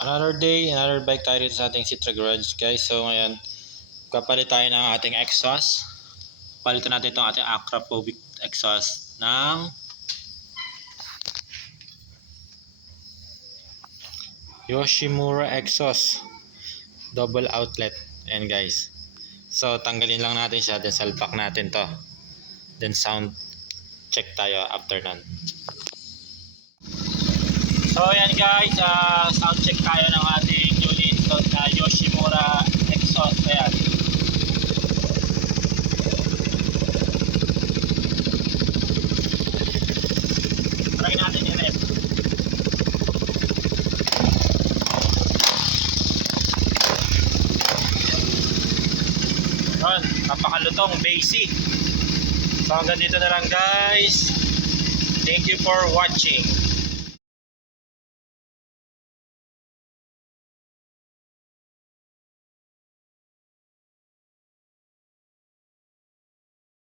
Another day, another bike tayo dito sa ating Citra Garage guys. So ngayon, kapalit tayo ng ating exhaust. Palitan natin itong ating Acropovic exhaust ng Yoshimura exhaust double outlet. Ayan guys. So tanggalin lang natin siya, then salpak natin to. Then sound check tayo after nun. So ayan guys, sound check tayo ng ating newly installed na Yoshimura exhaust. Ayan. Try natin yung rep. Ayan, napakalutong, basic. So hanggang dito na lang guys. Thank you for watching.